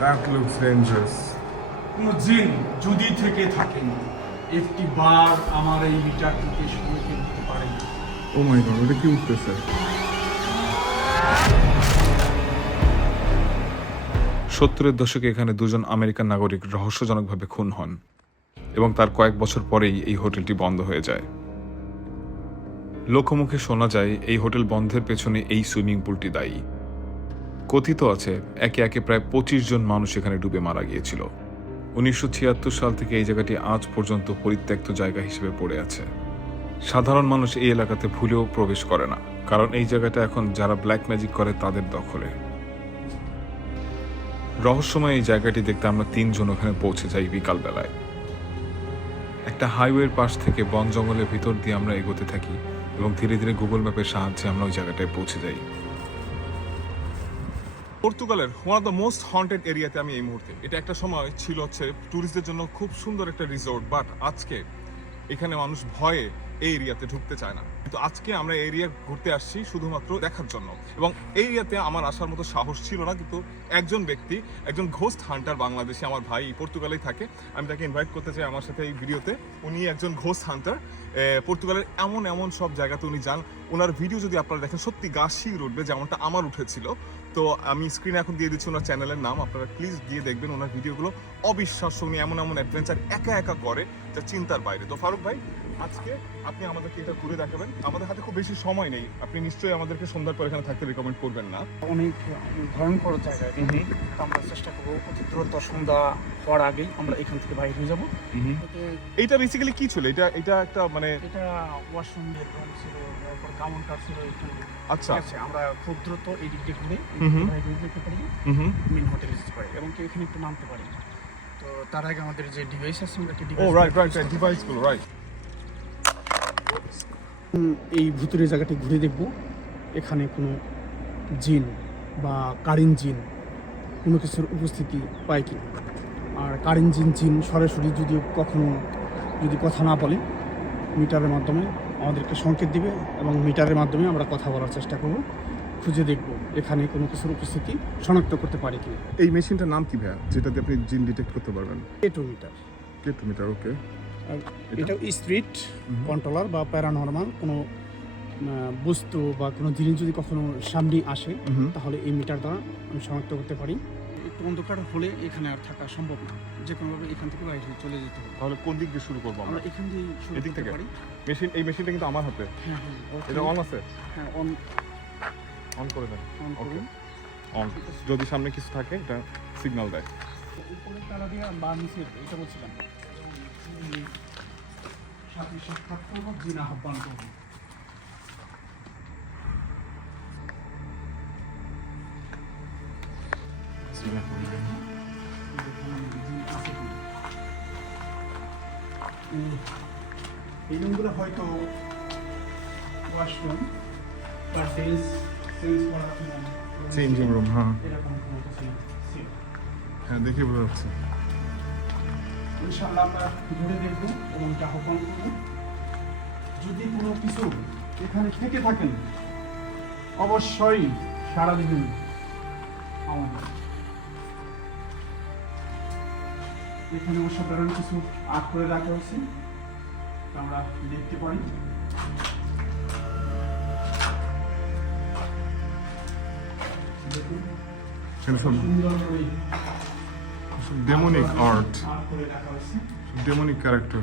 That looks dangerous. কোনো জিন যদি থেকে থাকেন একটি বার আমার এই পারে my god, ওটা কি উঠতেছে? সত্তরের দশকে এখানে দুজন আমেরিকান নাগরিক রহস্যজনকভাবে খুন হন এবং তার কয়েক বছর পরেই এই হোটেলটি বন্ধ হয়ে যায় লোকমুখে শোনা যায় এই হোটেল বন্ধের পেছনে এই সুইমিং পুলটি দায়ী কথিত আছে, একে একে প্রায় পঁচিশ জন মানুষ এখানে ডুবে মারা গিয়েছিল। উনিশশো ছিয়াত্তর সাল থেকে এই জায়গাটি আজ পর্যন্ত পরিত্যক্ত জায়গা হিসেবে পড়ে আছে। সাধারণ মানুষ এই এলাকাতে ভুলেও প্রবেশ করে না, কারণ এই জায়গাটা এখন যারা ব্ল্যাক ম্যাজিক করে তাদের দখলে। রহস্যময় এই জায়গাটি দেখতে আমরা তিনজন ওখানে পৌঁছে যাই বিকাল বেলায় একটা হাইওয়ের পাশ থেকে বন জঙ্গলের ভিতর দিয়ে আমরা এগোতে থাকি এবং ধীরে ধীরে গুগল ম্যাপের সাহায্যে আমরা ওই জায়গাটায় পৌঁছে যাই। পর্তুগালের one of the most haunted এরিয়াতে আমি এই মুহূর্তে। এটা একটা সময় ছিল হচ্ছে ট্যুরিস্টদের জন্য খুব সুন্দর একটা রিসোর্ট বাট আজকে এখানে মানুষ ভয়ে এই এরিয়াতে ঢুকতে চায় না। কিন্তু আজকে আমরা এরিয়া ঘুরতে আসছি শুধুমাত্র দেখার জন্য। এবং এই এরিয়াতে আমার আসার মতো সাহস ছিল না, কিন্তু একজন ব্যক্তি, একজন ঘোস্ট হান্টার বাংলাদেশে আমার ভাই পর্তুগালেই থাকে, আমি তাকে ইনভাইট করতে চাই আমার সাথে এই ভিডিওতে উনি একজন ঘোস্ট হান্টার পর্তুগালের এমন এমন সব জায়গাতে উনি যান। ওনার ভিডিও যদি আপনারা দেখেন, সত্যি গা শির উঠবে যেমনটা আমার উঠেছিল তো আমি স্ক্রিনে এখন দিয়ে দিচ্ছি ওনার চ্যানেলের নাম। আপনারা প্লিজ গিয়ে দেখবেন ওনার ভিডিওগুলো অবিশ্বাস্য উনি এমন এমন অ্যাডভেঞ্চার একা একা করে যা চিন্তার বাইরে। তো ফারুক ভাই আজকে আপনি আমাদেরকে এটা ঘুরে দেখাবেন। আমাদের হাতে খুব বেশি সময় নেই। আপনি নিশ্চয়ই আমাদেরকে সন্ধ্যার পর এখানে থাকতে রিকমেন্ড করবেন না। অনেক ভয়ঙ্কর জায়গা আমরা চেষ্টা করব অতি দ্রুত সন্ধ্যা হওয়ার আগেই আমরা এখান থেকে বাইরে হয়ে যাব। এইটা বেসিক্যালি কি ছিল? এটা এটা একটা মানে এটা ওয়াশরুম বেডরুম ছিল তারপর কাউন্টার ছিল আচ্ছা। ঠিক আমরা খুব দ্রুত এই দিক ঘুরে। বাইরে যেতে পারি। মেন হোটেল পারি এবং কি এখানে একটু নামতে পারি। তো তার আগে আমাদের যে ডিভাইস আছে আমরা একটা ও ডিভাইস রাইট রাইট রাইট ডিভাইসগুলো রাইট এই ভুতুরে জায়গাটি ঘুরে দেখব। এখানে কোনো জিন বা কারিন জিন কোনো কিছুর উপস্থিতি পাই কি আর কারিন জিন জিন সরাসরি যদি কখনো যদি কথা না বলে মিটারের মাধ্যমে আমাদেরকে সংকেত দিবে এবং মিটারের মাধ্যমে আমরা কথা বলার চেষ্টা করব খুঁজে দেখব এখানে কোনো কিছুর উপস্থিতি শনাক্ত করতে পারি কি এই মেশিনটার নাম কি ভাইয়া? যেটাতে আপনি জিন ডিটেক্ট করতে পারবেন। এটো মিটার কেটু মিটার ওকে। এটা? স্পিরিট কন্ট্রোলার বা প্যারানর্মাল কোনো বস্তু বা কোনো জিনিস যদি কখনো সামনে আসে তাহলে এই মিটার দ্বারা আমি শনাক্ত করতে পারি। একটু অন্ধকার হলে এখানে আর থাকা সম্ভব না। যে কোনোভাবে এখান থেকে বাইরে চলে যেতে হবে। তাহলে কোন দিক দিয়ে শুরু করব আমরা? এখান দিয়ে শুরু করতে থেকে? পারি। মেশিন এই মেশিনটা কিন্তু আমার হাতে। হ্যাঁ হ্যাঁ এটা অন আছে? হ্যাঁ অন অন করে দেন। অন. অন যদি সামনে কিছু থাকে এটা সিগন্যাল দেয়। উপরে তালা দিয়ে বা নিচে এটা বলছিলাম। সাথে সাক্ষাৎ করব জিন আহ্বান করব এই রুমগুলো হয়তো ওয়াশরুম বা চেঞ্জ করার জন্য চেঞ্জিং রুম হ্যাঁ। এরকম হ্যাঁ দেখে বোঝা যাচ্ছে। ইনশাআল্লাহ আমরা ঘুরে দেখব এবং আহ্বান করব। যদি কোনো কিছু এখানে থেকে থাকেন অবশ্যই সারা দিবেন আমাদের। এখানে অসাধারণ কিছু আর্ট করে রাখা হয়েছে আমরা দেখতে পারি। দেখুন। এখানে সব সুন্দর করে ডেমনিক আর্ট ডেমনিক ক্যারেক্টার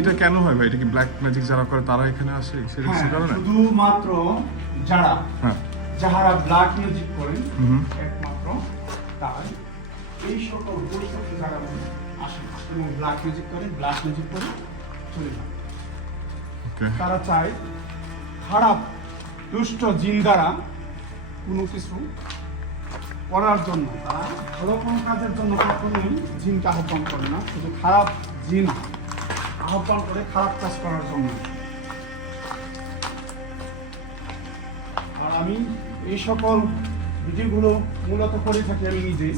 এটা কেন হয় ভাই? এটা কি ব্ল্যাক ম্যাজিক যারা করে তারা এখানে আসে সেটা হ্যাঁ, কিছু কারণে? শুধুমাত্র যারা হ্যাঁ। যাহারা ব্ল্যাক মিউজিক করেন একমাত্র তাই এই সকল বৈশাখ যারা আসেন এবং ব্ল্যাক মিউজিক করেন ব্ল্যাক মিউজিক করে চলে যান ওকে তারা চায় খারাপ দুষ্ট জিন দ্বারা কোনো কিছু করার জন্য, তারা ভালো কোনো কাজের জন্য কখনোই জিনকে আহ্বান করে না, শুধু খারাপ জিন আহ্বান করে খারাপ কাজ করার জন্য। আর আমি এই সকল ভিডিওগুলো মূলত করে থাকি আমি নিজে।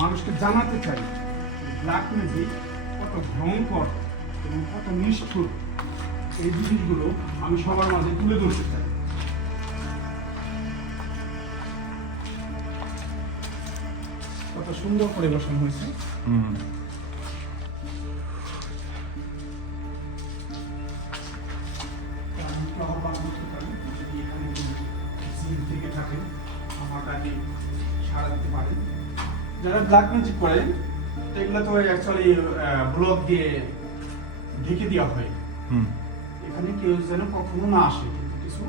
মানুষকে জানাতে চাই ব্ল্যাক মিউজিক কত ভয়ঙ্কর এবং কত নিষ্ঠুর। এই জিনিসগুলো আমি সবার মাঝে তুলে ধরতে চাই। কাছে সারা দিতে পারে যারা ব্ল্যাক ম্যাজিক করে তো এগুলো তো অ্যাকচুয়ালি ব্লক দিয়ে ঢেকে দেওয়া হয়। হুম। এখানে কেউ যেন কখনো না আসে কিছু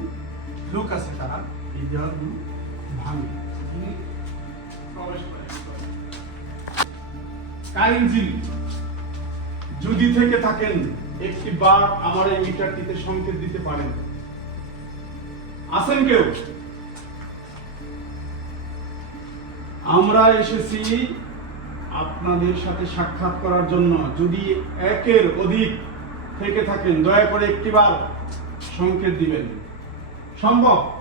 লোক আছে তারা এই দেওয়ালগুলো ভেঙে। প্রবেশ করে। কাইঞ্জিল যদি থেকে থাকেন, একটি বার আমার এই মিটারটিতে সংকেত দিতে পারেন। আছেন কেউ? আমরা এসেছি আপনাদের সাথে সাক্ষাৎ করার জন্য। যদি একের অধিক থেকে থাকেন, দয়া করে একটিবার সংকেত দিবেন। সম্ভব?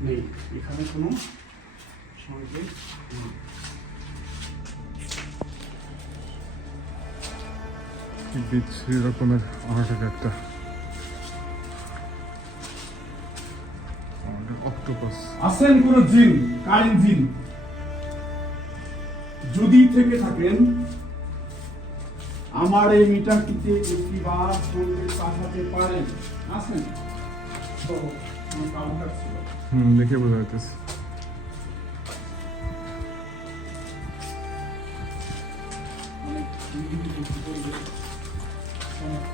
নেই। এখানে কোনো রকমের আর্ট একটা অক্টোপাস আছেন কোন জিন কালীন জিন? যদি থেকে থাকেন আমার এই মিটারটিতে একটি বার সংকেত পাঠাতে পারেন। হুম দেখে বোঝা যাইতেছে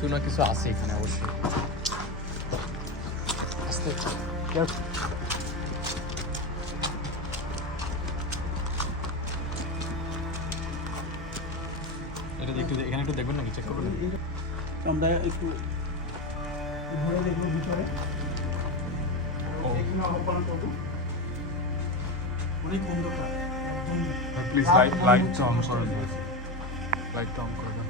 কিছু না কিছু আছে এখানে অবশ্যই. এটা একটু এখানে একটু দেখবেন নাকি? চেক করবেন? আমরা একটু ঘুরে দেখব ভিতরে। অনেক অন্ধকার। প্লিজ লাইট লাইটটা অন করে দেন। লাইটটা অন করে দেন।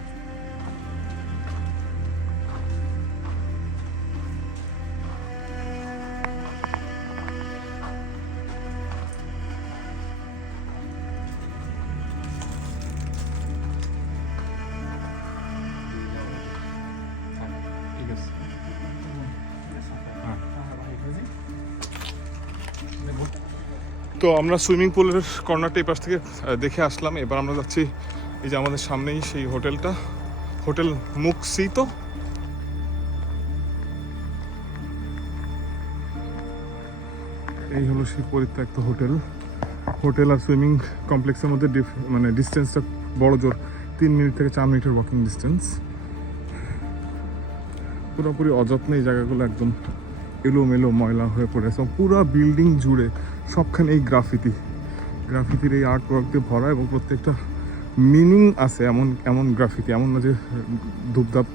তো আমরা সুইমিং পুলের কর্নারটা এই পাশ থেকে দেখে আসলাম। এবার আমরা যাচ্ছি এই যে আমাদের সামনেই সেই হোটেলটা। হোটেল মুকসিতো। এই হলো সেই পরিত্যক্ত হোটেল। হোটেল আর সুইমিং কমপ্লেক্সের মধ্যে মানে ডিস্টেন্সটা বড় জোর, তিন মিনিট থেকে চার মিনিটের ওয়াকিং ডিস্টেন্স পুরোপুরি অযত্নে এই জায়গাগুলো একদম এলোমেলো ময়লা হয়ে পড়েছে পুরো বিল্ডিং জুড়ে সবখানে এই গ্রাফিতি। গ্রাফিতির এই আর্ট ওয়ার্ক দিয়ে ভরা এবং প্রত্যেকটা মিনিং আছে এমন এমন গ্রাফিতি এমন না যে ধূপধাপ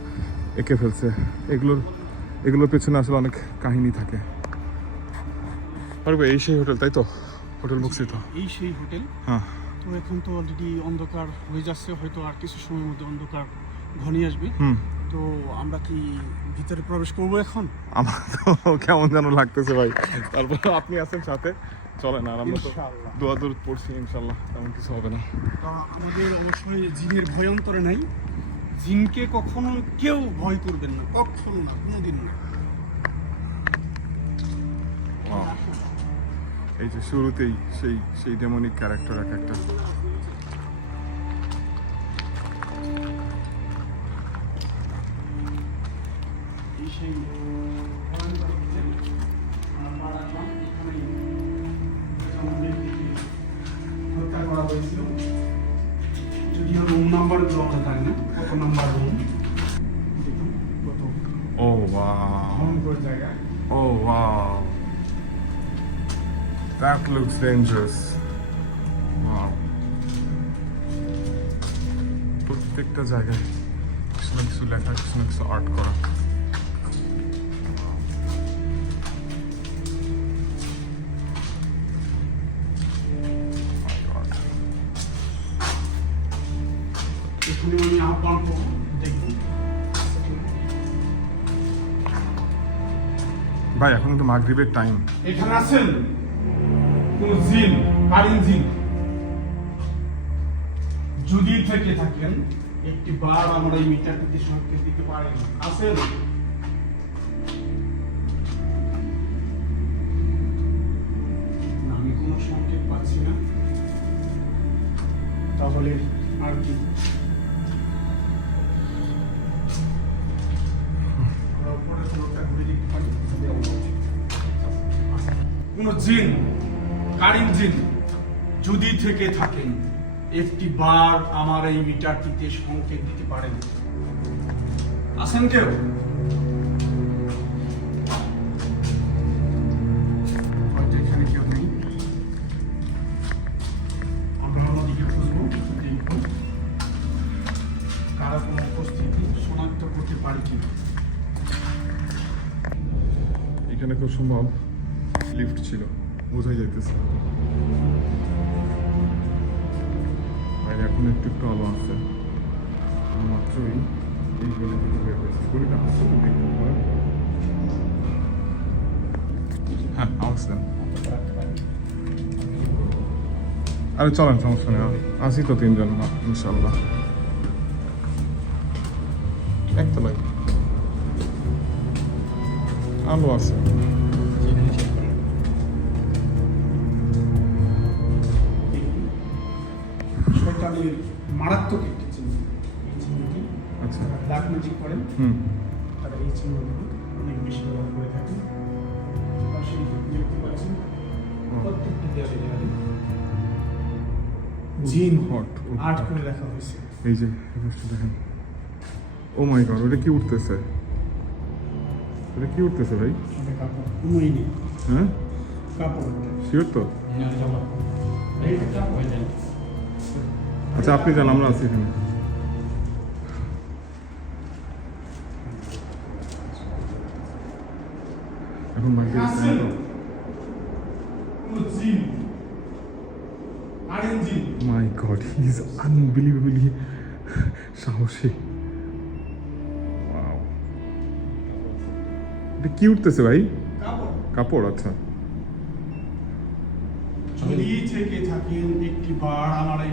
এঁকে ফেলছে। এগুলোর এগুলোর পেছনে আসলে অনেক কাহিনী থাকে। পারবে এই সেই হোটেল তাই তো? হোটেল মুকসিতো এই সেই হোটেল? হ্যাঁ। তো এখন তো অলরেডি অন্ধকার হয়ে যাচ্ছে হয়তো আর কিছু সময়ের মধ্যে অন্ধকার ঘনিয়ে আসবে। তো আমরা কি ভিতরে প্রবেশ করব এখন? আমার তো কেমন যেন লাগতেছে ভাই। তারপর আপনি আছেন সাথে। চলেন আর আমরা তো দোয়া দূর পড়ছি ইনশাল্লাহ তেমন কিছু হবে না। আমাদের অবশ্যই জিনের ভয়ন্তরে নাই। জিনকে কখনো কেউ ভয় করবেন না কখনো না কোনোদিন না। এই যে শুরুতেই সেই সেই ডেমনিক ক্যারেক্টার এক একটা। সেই ভয়ঙ্কর জায়গা Oh wow. That looks dangerous. Wow. প্রত্যেকটা জায়গায় কিছু না কিছু লেখা কিছু না কিছু আর্ট করা ভাই, এখন কিন্তু মাগরিবের টাইম এখানে আছেন কোন জিন, কারিন জিন। যদি থেকে থাকেন, একটি বার আমরা এই মিটারটিতে সংকেত দিতে পারেন। আছেন আমি কোনো সংকেত পাচ্ছি না। তাহলে আর কি? কোন জিন, কারিন জিন, যদি থেকে থাকেন একটি বার আমার এই মিটারটিতে সংকেত দিতে পারেন আছেন কেউ? এখানে খুব সম্ভব। লিফট ছিল, বোঝাই যাইতেছে। বাইরে এখন একটু একটু আলো আমি মাত্রই এই গলি থেকে বের হয়েছি। গলিটা আসলে দেখতে পারেন হ্যাঁ আসলেন আরে চলেন, সমস্যা নেই। আসি তো তিনজন না ইনশাল্লাহ একতলায়। আলো আছে। শয়তানের মারাত্মক একটি চিহ্ন। এই চিহ্নটি আচ্ছা। যারা ব্ল্যাক ম্যাজিক করেন। হুম। তারা এই চিহ্নগুলো অনেক বেশি ব্যবহার করে থাকেন। পাশে দেখতে পাচ্ছেন। প্রত্যেকটি দেয়ালে দেয়ালে জিন হট আর্ট করে রাখা হয়েছে। এই যে দেখেন। ও মাই গড ওটা কি উঠতেছে? ওটা কি উঠতেছে ভাই? হ্যাঁ? কাপড়। শিওর তো? আচ্ছা আপনি যান আমরা আছি এখানে। এখন জিন my god he is unbelievably সাহসী। কি উঠতেছে ভাই? কাপড় আচ্ছা। যদি থেকে থাকেন একটি বার আমার এই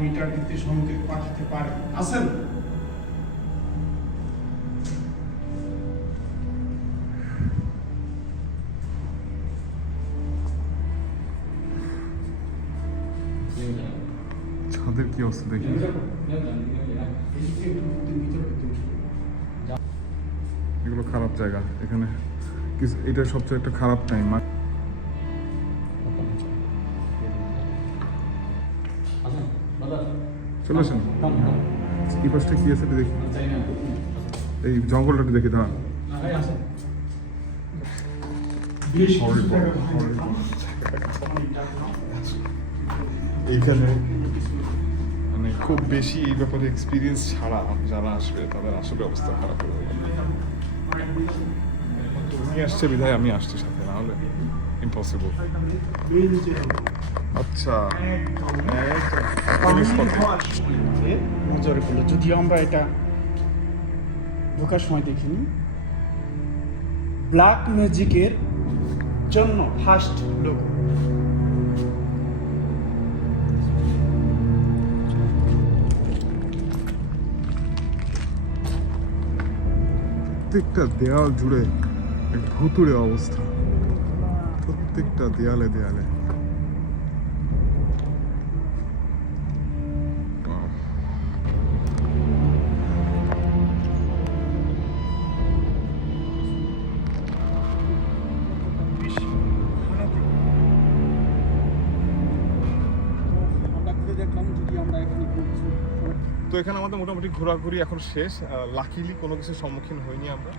সংকেত পাঠাতে ছাদের কি অবস্থা দেখি। এগুলো খারাপ জায়গা। এখানে এটা সবচেয়ে একটা খারাপ টাইম আসেন এই পাশটা কি আছে দেখি এই জঙ্গলটা দেখি দাঁড়া বেশ কিছু Horrible, জায়গা ভাঙা। horrible. অনেক জায়গা। এইখানে মানে খুব বেশি এই ব্যাপারে এক্সপিরিয়েন্স ছাড়া যারা আসবে তাদের আসলে অবস্থা খারাপ হয়ে যাবে উনি আসছে বিধায় আমি আসছি সাথে না হলে ইম্পসিবল আচ্ছা। নজরে পড়ল। যদিও আমরা এটা ঢোকার সময় দেখিনি। ব্ল্যাক ম্যাজিকের জন্য ফার্স্ট লোগো প্রত্যেকটা দেয়াল জুড়ে এক ভুতুড়ে অবস্থা। প্রত্যেকটা দেয়ালে দেয়ালে। তো এখানে আমাদের মোটামুটি ঘোরাঘুরি এখন শেষ। লাকিলি কোনো কিছু সম্মুখীন হইনি আমরা।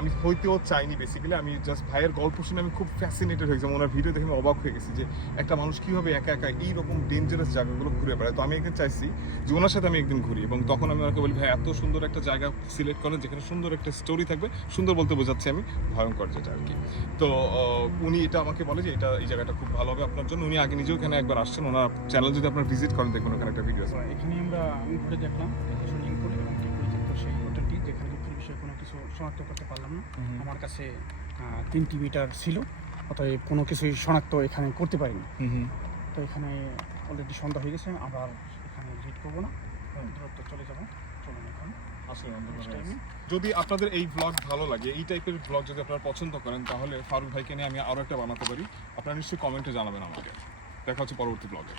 আমি হইতেও চাইনি বেসিক্যালি আমি জাস্ট ভাইয়ের গল্প শুনে আমি খুব ফ্যাসিনেটেড হয়েছি। ওনার ভিডিও দেখে আমি অবাক হয়ে গেছি যে একটা মানুষ কীভাবে একা একা এইরকম ডেঞ্জারাস জায়গাগুলো ঘুরে বেড়ায়। তো আমি একদিন চাইছি যে ওনার সাথে আমি একদিন ঘুরি এবং তখন আমি ওনাকে বলি, ভাই, এত সুন্দর একটা জায়গা সিলেক্ট করেন যেখানে সুন্দর একটা স্টোরি থাকবে। সুন্দর বলতে বোঝাচ্ছি আমি, ভয়ঙ্কর যেটা আর কি। তো উনি এটা আমাকে বলে যে, এটা, এই জায়গাটা খুব ভালো হবে আপনার জন্য। উনি আগে নিজেও এখানে একবার আসছেন। ওনার চ্যানেল যদি আপনার ভিজিট করেন দেখবেন ওখানে একটা ভিডিও আছে। এখানে আমরা আমি ঘুরে দেখলাম সেই হোটেলটি যেখানে বিষয়ে কোনো কিছু শনাক্ত করতে পারলাম না। আমার কাছে তিনটি মিটার ছিল অতএব কোনো কিছুই শনাক্ত এখানে করতে পারিনি। তো এখানে অলরেডি সন্ধ্যা হয়ে গেছে আবার এখানে লিড করব না। দূরত্ব চলে যাব। চলুন এখন। যদি আপনাদের এই ব্লগ ভালো লাগে এই টাইপের ব্লগ যদি আপনারা পছন্দ করেন তাহলে ফারুক ভাইকে নিয়ে আমি আরও একটা বানাতে পারি। আপনারা নিশ্চয়ই কমেন্টে জানাবেন আমাকে। দেখা হচ্ছে পরবর্তী ব্লগে